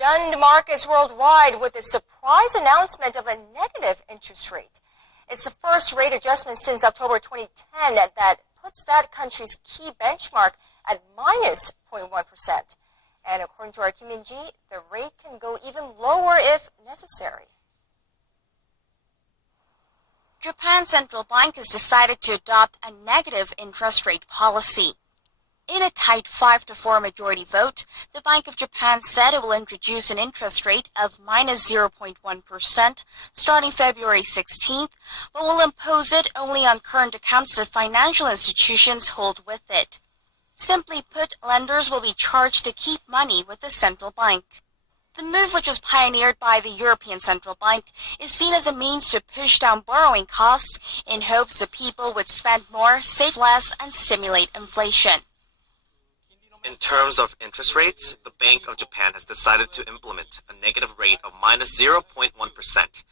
stunned markets worldwide with the surprise announcement of a negative interest rate. It's the first rate adjustment since October 2010 that puts that country's key benchmark at minus 0.1%. And according to our Kim Min-ji, the rate can go even lower if necessary. Japan's central bank has decided to adopt a negative interest rate policy. In a tight 5-4 majority vote, the Bank of Japan said it will introduce an interest rate of minus 0.1% starting February 16th, but will impose it only on current accounts that financial institutions hold with it. Simply put, lenders will be charged to keep money with the central bank. The move, which was pioneered by the European Central Bank, is seen as a means to push down borrowing costs in hopes that people would spend more, save less, and stimulate inflation. In terms of interest rates, the Bank of Japan has decided to implement a negative rate of minus 0.1%.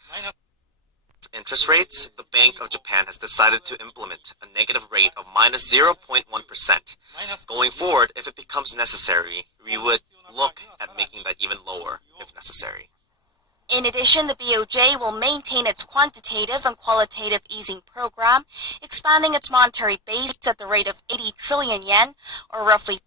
Interest rates, the Bank of Japan has decided to implement a negative rate of minus 0.1%. Going forward, if it becomes necessary, we would look at making that even lower if necessary. In addition, the BOJ will maintain its quantitative and qualitative easing program, expanding its monetary base at the rate of 80 trillion yen, or roughly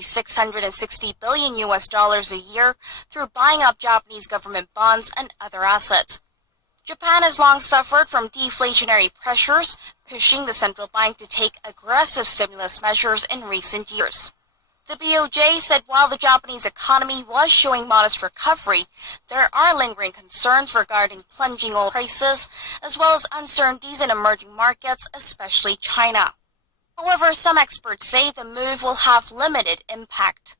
660 billion US dollars a year through buying up Japanese government bonds and other assets. Japan has long suffered from deflationary pressures, pushing the central bank to take aggressive stimulus measures in recent years. The BOJ said while the Japanese economy was showing modest recovery, there are lingering concerns regarding plunging oil prices, as well as uncertainties in emerging markets, especially China. However, some experts say the move will have limited impact.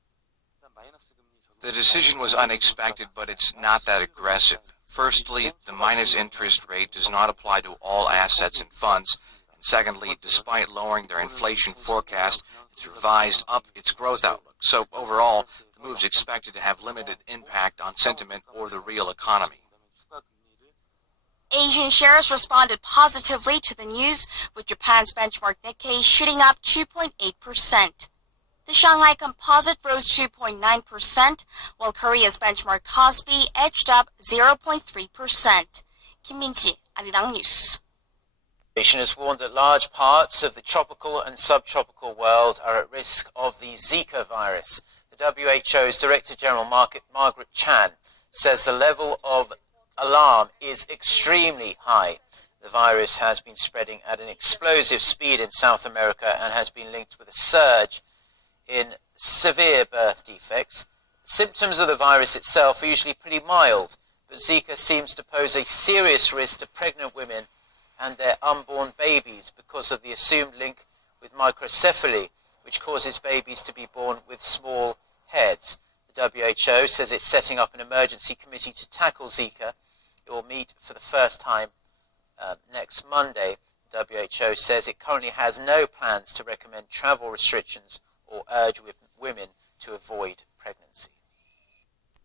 The decision was unexpected, but it's not that aggressive. Firstly, the minus interest rate does not apply to all assets and funds. And secondly, despite lowering their inflation forecast, it's revised up its growth outlook. So overall, the move is expected to have limited impact on sentiment or the real economy. Asian shares responded positively to the news, with Japan's benchmark Nikkei shooting up 2.8%. The Shanghai Composite rose 2.9%, while Korea's benchmark Kospi edged up 0.3%. Kim Min-ji, Arirang News. The nation has warned that large parts of the tropical and subtropical world are at risk of the Zika virus. The WHO's Director General Margaret Chan says the level of alarm is extremely high. The virus has been spreading at an explosive speed in South America and has been linked with a surge in severe birth defects. Symptoms of the virus itself are usually pretty mild, but Zika seems to pose a serious risk to pregnant women and their unborn babies because of the assumed link with microcephaly, which causes babies to be born with small heads. The WHO says it's setting up an emergency committee to tackle Zika. It will meet for the first time next Monday. The WHO says it currently has no plans to recommend travel restrictions or urge women to avoid pregnancy.